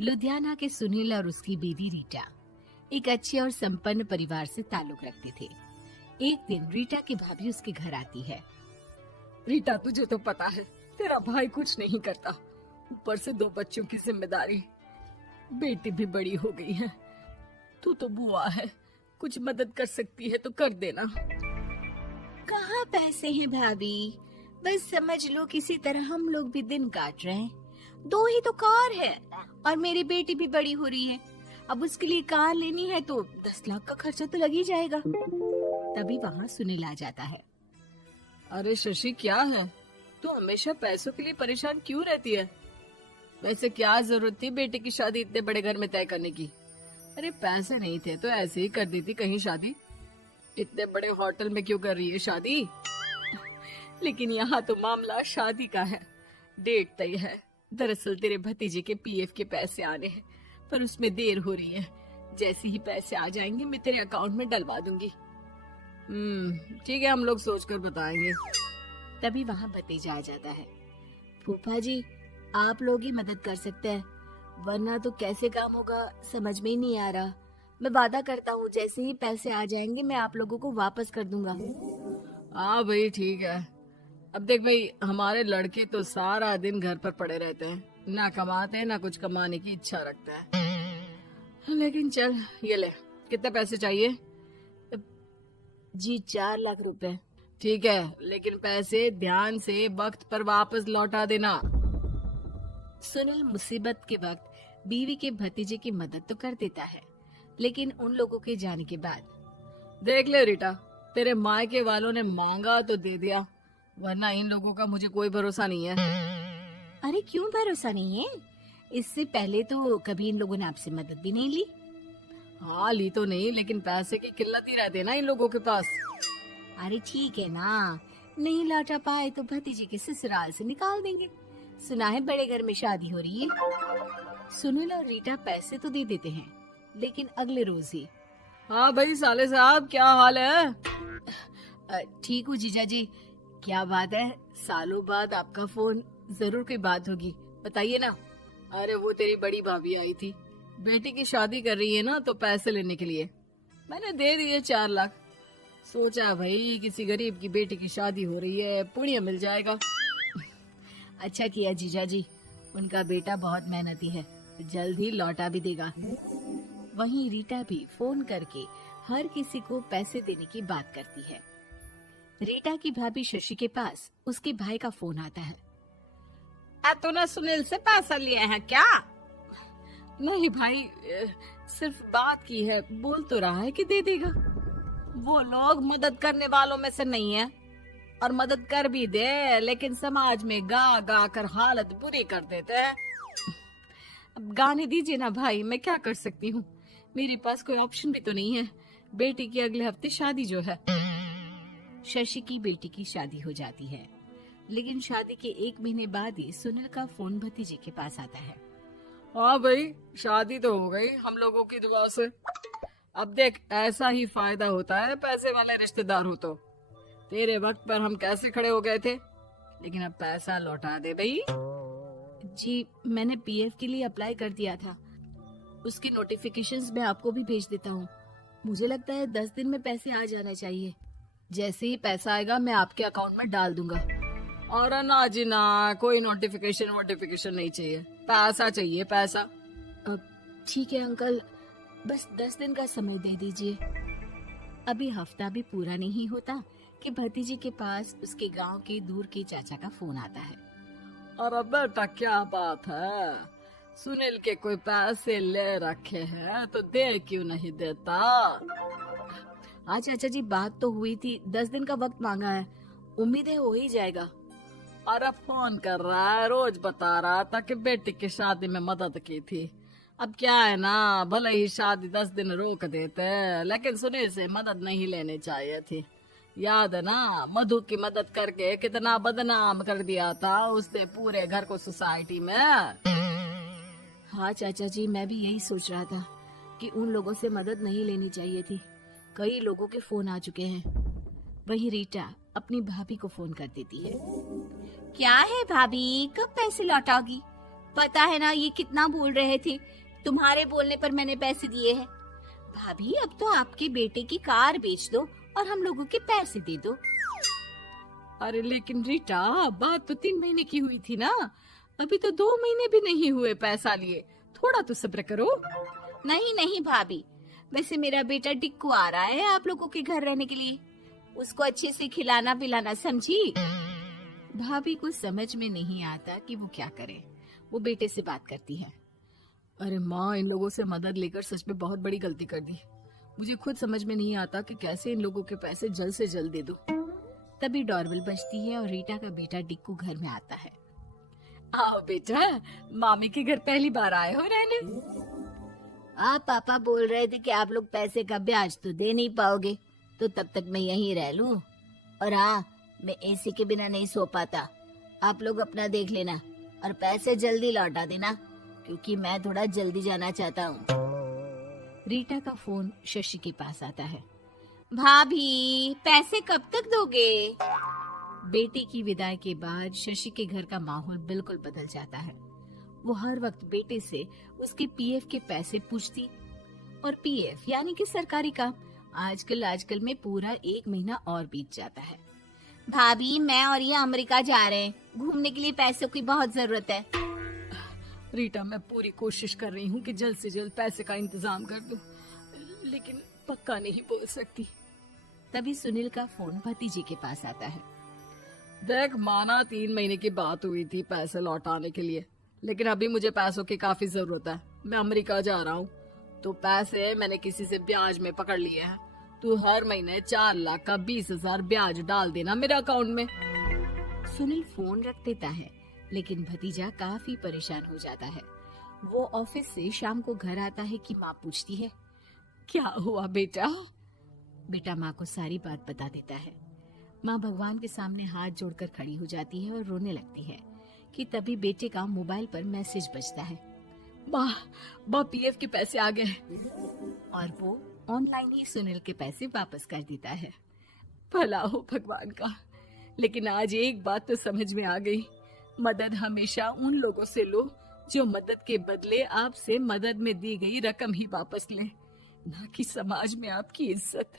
लुधियाना के सुनील और उसकी बीवी रीटा एक अच्छे और संपन्न परिवार से ताल्लुक रखते थे। एक दिन रीटा की भाभी उसके घर आती है। रीटा, तुझे तो पता है तेरा भाई कुछ नहीं करता, ऊपर से 2 बच्चों की जिम्मेदारी, बेटी भी बड़ी हो गई है। तू तो बुआ है, कुछ मदद कर सकती है तो कर देना। कहाँ पैसे हैं भाभी, बस समझ लो किसी तरह हम लोग भी दिन काट रहे हैं। 2 ही तो कार है और मेरी बेटी भी बड़ी हो रही है। अब उसके लिए कार लेनी है तो 10 लाख का खर्चा तो लग ही जाएगा। तभी वहाँ सुनील आ जाता है। अरे शशि, क्या है, तू हमेशा पैसों के लिए परेशान क्यों रहती है? वैसे क्या जरूरत थी बेटी की शादी इतने बड़े घर में तय करने की? अरे पैसे नहीं थे तो ऐसे ही कर देती कहीं शादी। इतने बड़े होटल में क्यों कर रही है शादी? लेकिन यहाँ तो मामला शादी का है, डेट तय है। दरअसल तेरे भतीजे के पीएफ के पैसे आने हैं, पर उसमें देर हो रही है। जैसे ही पैसे आ जाएंगे मैं तेरे अकाउंट में डलवा दूंगी। ठीक है, हम लोग सोचकर बताएंगे। तभी वहाँ भतीजा आ जाता है। फूफा जी, आप लोग ही मदद कर सकते हैं, वरना तो कैसे काम होगा समझ में ही नहीं आ रहा। मैं वादा करता हूँ जैसे ही पैसे आ जाएंगे मैं आप लोगों को वापस कर दूंगा। हाँ भाई, ठीक है। अब देख भाई, हमारे लड़के तो सारा दिन घर पर पड़े रहते हैं, ना कमाते हैं ना कुछ कमाने की इच्छा रखते हैं। लेकिन चल, ये ले, कितने पैसे चाहिए? जी 4 लाख रुपए। ठीक है, लेकिन पैसे ध्यान से वक्त पर वापस लौटा देना। सुनील मुसीबत के वक्त बीवी के भतीजे की मदद तो कर देता है, लेकिन उन लोगों के जाने के बाद देख ले रीटा, तेरे मायके वालों ने मांगा तो दे दिया, वरना इन लोगों का मुझे कोई भरोसा नहीं है। अरे क्यों भरोसा नहीं है? इससे पहले तो कभी इन लोगों ने आपसे मदद भी नहीं ली। हाँ, ली तो नहीं, लेकिन पैसे की किल्लत ही रहती है ना इन लोगों के पास। अरे ठीक है ना, नहीं लौटा पाए तो भतीजे के ससुराल से निकाल देंगे। सुना है बड़े घर में शादी हो रही है। सुनील और रीटा पैसे तो दे देते हैं, लेकिन अगले रोज ही। हाँ भाई साले साहब, क्या हाल है? ठीक हूँ जीजा जी। क्या बात है, सालों बाद आपका फोन, जरूर कोई बात होगी, बताइए ना। अरे वो तेरी बड़ी भाभी आई थी, बेटी की शादी कर रही है ना, तो पैसे लेने के लिए मैंने दे दिए 4 लाख। सोचा भाई किसी गरीब की बेटी की शादी हो रही है, पुण्य मिल जाएगा। अच्छा किया जीजा जी, उनका बेटा बहुत मेहनती है, जल्द ही लौटा भी देगा। वहीं रीटा भी फोन करके हर किसी को पैसे देने की बात करती है। रीटा की भाभी शशि के पास उसके भाई का फोन आता है। तूने सुनील से पैसा लिया है क्या? नहीं भाई, सिर्फ बात की है, बोल तो रहा है कि दे देगा। वो लोग मदद करने वालों में से नहीं है, और मदद कर भी दे लेकिन समाज में गा गा कर हालत बुरी कर देते हैं। अब गाने दीजिए ना भाई, मैं क्या कर सकती हूँ, मेरे पास कोई ऑप्शन भी तो नहीं है। बेटी की अगले हफ्ते शादी जो है। शशि की बेटी की शादी हो जाती है, लेकिन शादी के 1 महीने बाद ही सुनील का फोन भतीजे के पास आता है। हाँ भाई, शादी तो हो गई हम लोगों की दुआ से। अब देख, ऐसा ही फायदा होता है पैसे वाले रिश्तेदार हो तो। तेरे वक्त पर हम कैसे खड़े हो गए थे, लेकिन अब पैसा लौटा दे भाई। जी, मैंने पीएफ के लिए अप्लाई कर दिया था, उसकी नोटिफिकेशंस मैं आपको भी भेज देता हूँ। मुझे लगता है 10 दिन में पैसे आ जाना चाहिए। जैसे ही पैसा आएगा मैं आपके अकाउंट में डाल दूंगा। और ना जी ना, कोई नोटिफिकेशन नहीं चाहिए, पैसा चाहिए, पैसा। ठीक है अंकल, बस 10 दिन का समय दे दीजिए। अभी हफ्ता भी पूरा नहीं होता कि भतीजे के पास उसके गांव के दूर के चाचा का फोन आता है। अरे बेटा, क्या बात है, सुनील के कोई पैसे ले रखे हैं तो दे क्यों नहीं देता? हाँ चाचा जी, बात तो हुई थी, 10 दिन का वक्त मांगा है, उम्मीद है हो ही जाएगा। अरे फोन कर रहा है, रोज बता रहा था कि बेटी की शादी में मदद की थी। अब क्या है ना, भले ही शादी 10 दिन रोक देते, लेकिन सुनील से मदद नहीं लेनी चाहिए थी। याद है ना, मधु की मदद करके कितना बदनाम कर दिया था उसने पूरे घर को सोसाइटी में। हाँ चाचा जी, मैं भी यही सोच रहा था कि उन लोगों से मदद नहीं लेनी चाहिए थी। कई लोगों के फोन आ चुके हैं। वहीं रीटा अपनी भाभी को फोन कर देती है। क्या है भाभी, कब पैसे लौटाओगी? पता है ना ये कितना बोल रहे थे, तुम्हारे बोलने पर मैंने पैसे दिए हैं। भाभी अब तो आपके बेटे की कार बेच दो और हम लोगों के पैसे दे दो। अरे लेकिन रीटा, बात तो 3 महीने की हुई थी ना, अभी तो 2 महीने भी नहीं हुए पैसा लिए, थोड़ा तो सब्र करो। नहीं नहीं भाभी, वैसे मेरा बेटा टिक्कू आ रहा है आप लोगों के घर रहने के लिए, उसको अच्छे से खिलाना पिलाना, समझी। भाभी को समझ में नहीं आता कि वो क्या करे। वो बेटे से बात करती है। अरे माँ, इन लोगों से मदद लेकर सच में बहुत बड़ी गलती कर दी। मुझे खुद समझ में नहीं आता कि कैसे इन लोगों के पैसे जल्द से जल्द दे दूं। तभी डोरबेल बजती है और रीटा का बेटा टिक्कू घर में आता है। आओ बेटा, मामी के घर पहली बार आए हो रहने। आप पापा बोल रहे थे कि आप लोग पैसे का ब्याज तो दे नहीं पाओगे, तो तब तक मैं यहीं रह लूं। और हाँ, मैं एसी के बिना नहीं सो पाता। आप लोग अपना देख लेना और पैसे जल्दी लौटा देना, क्योंकि मैं थोड़ा जल्दी जाना चाहता हूँ। रीटा का फोन शशि के पास आता है। भाभी, पैसे कब तक दोगे? बेटी की विदाई के बाद शशि के घर का माहौल बिल्कुल बदल जाता है। वो हर वक्त बेटे से उसके पीएफ के पैसे पूछती, और पीएफ यानी कि सरकारी काम। आजकल में पूरा 1 महीना और बीत जाता है। भाभी, मैं और ये अमेरिका जा रहे हैं, घूमने के लिए पैसों की बहुत जरूरत है। रीटा, मैं पूरी कोशिश कर रही हूँ कि जल्द से जल्द पैसे का इंतजाम कर दूं, लेकिन पक्का नहीं बोल सकती। तभी सुनील का फोन भतीजे के पास आता है। देख माना 3 महीने की बात हुई थी पैसे लौटाने के लिए, लेकिन अभी मुझे पैसों की काफी जरूरत है। मैं अमेरिका जा रहा हूँ, तो पैसे मैंने किसी से ब्याज में पकड़ लिए हैं। तू हर महीने 4 लाख का 20,000 ब्याज डाल देना मेरे अकाउंट में। सुनील फोन रख देता है, लेकिन भतीजा काफी परेशान हो जाता है। वो ऑफिस से शाम को घर आता है कि माँ पूछती है, क्या हुआ बेटा? बेटा माँ को सारी बात बता देता है। माँ भगवान के सामने हाथ जोड़कर खड़ी हो जाती है और रोने लगती है कि तभी बेटे का मोबाइल पर मैसेज बजता है। माँ, पीएफ के पैसे आ गए। और वो ऑनलाइन ही सुनील के पैसे वापस कर देता है। भला हो भगवान का। लेकिन आज एक बात तो समझ में आ गई, मदद हमेशा उन लोगों से लो जो मदद के बदले आपसे मदद में दी गई रकम ही वापस लें, ना कि समाज में आपकी इज्जत।